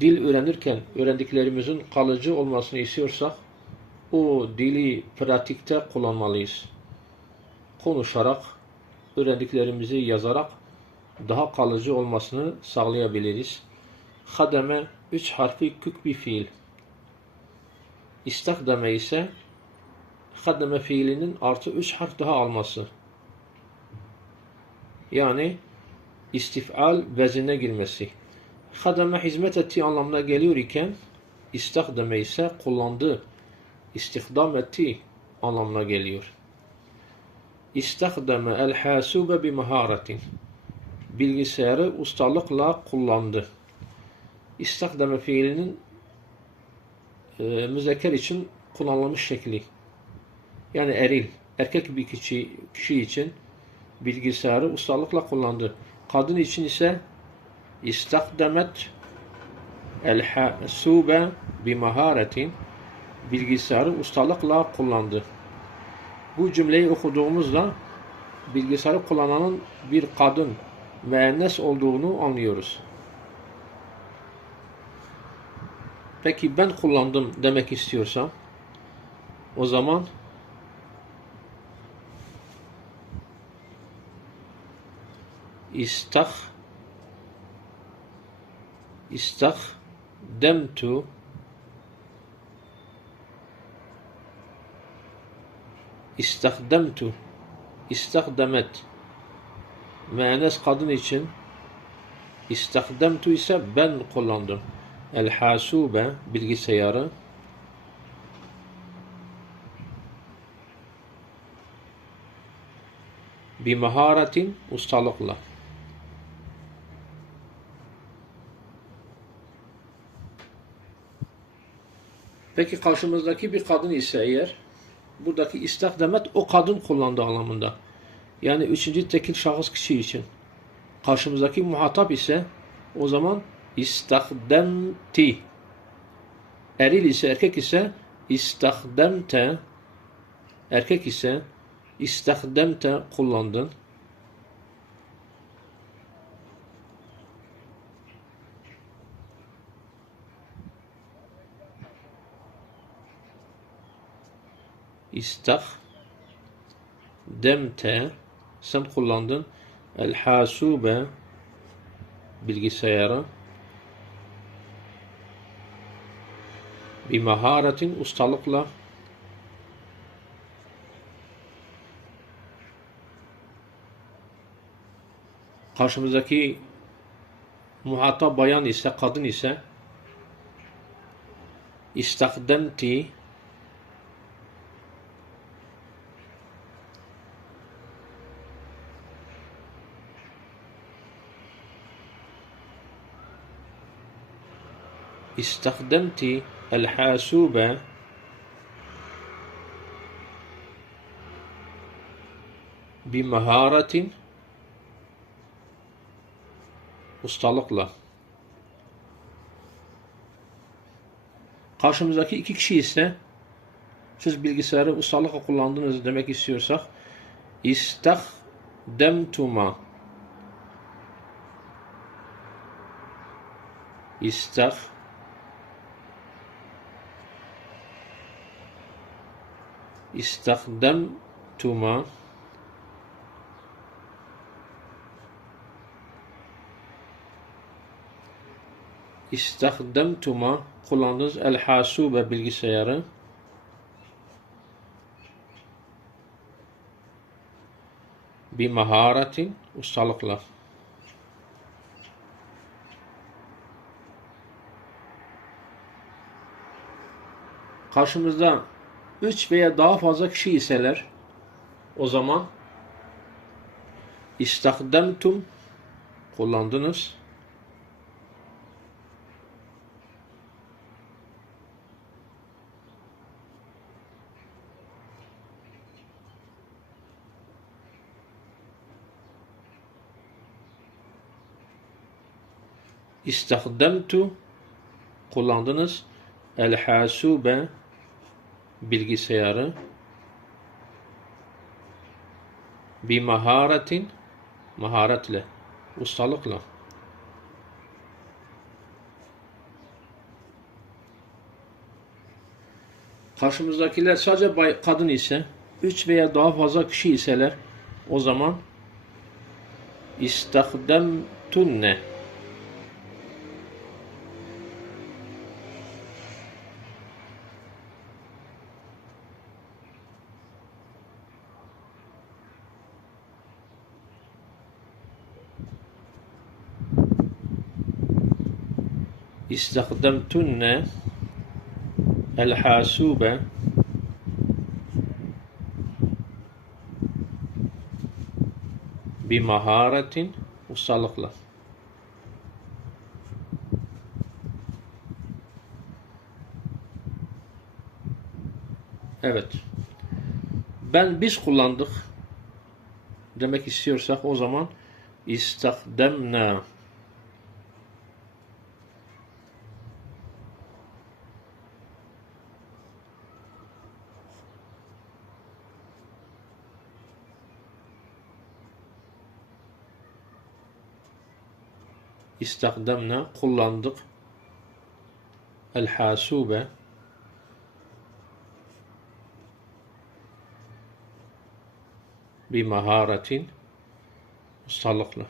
dil öğrenirken öğrendiklerimizin kalıcı olmasını istiyorsak o dili pratikte kullanmalıyız. Konuşarak, öğrendiklerimizi yazarak daha kalıcı olmasını sağlayabiliriz. Hademe 3 harfli kök bir fiil. İstakdeme ise hademe fiilinin artı 3 harf daha alması. Yani istifal veznine girmesi. Hademe hizmet ettiği anlamına geliyor iken istakdeme ise kullandığı, istihdam ettiği anlamına geliyor. İstakdeme el-hasube bi maharetin. Bilgisayarı ustalıkla kullandı. İstakdeme fiilinin müzekker için kullanılmış şekli. Yani eril, erkek bir kişi için bilgisayarı ustalıkla kullandı. Kadın için ise istakdemet el-hasube bi maharetin. Bilgisayarı ustalıkla kullandı. Bu cümleyi okuduğumuzda bilgisayarı kullananın bir kadın, müennes olduğunu anlıyoruz. Peki ben kullandım demek istiyorsam o zaman istakdemtu istakdemet müennes kadın için, istakdemtu ise ben kullandım. El-hasube bilgisayarı bi maharetin ustalıkla. Peki karşımızdaki bir kadın ise eğer, buradaki istakdemet o kadın kullandığı anlamında. Yani üçüncü tekil şahıs kişi için. Karşımızdaki muhatap ise o zaman istakdemti. Eril ise, erkek ise istakdemte. Erkek ise istakdemte kullandın. İstakdemte sen kullandın. El-hasube bilgisayarı bi maharetin ustalıkla karşımızdaki muhatap bayan ise, kadın ise istakdemti el-hasube bi maharetin ustalıkla. Karşımızdaki iki kişi ise siz bilgisayarı ustalıkla kullandınız demek istiyorsak istakdemtuma istakdemtuma kullandınız el-hasube bilgisayarı bi maharetin ustalıkla. Karşımızda 3 veya daha fazla kişi iseler o zaman istakdemtum kullandınız. İstakdemtu kullandınız. El-hasube bilgisayarı bi maharetin maharetle, ustalıkla. Karşımızdakiler sadece kadın ise, 3 veya daha fazla kişi iseler, o zaman istakdemtunne. İstakdemtunne el-hasube bi maharetin, ustalıkla. Evet. Biz kullandık demek istiyorsak o zaman istakdemna. İstakdemna kullandık. El-hasube bi maharetin, ustalıkla.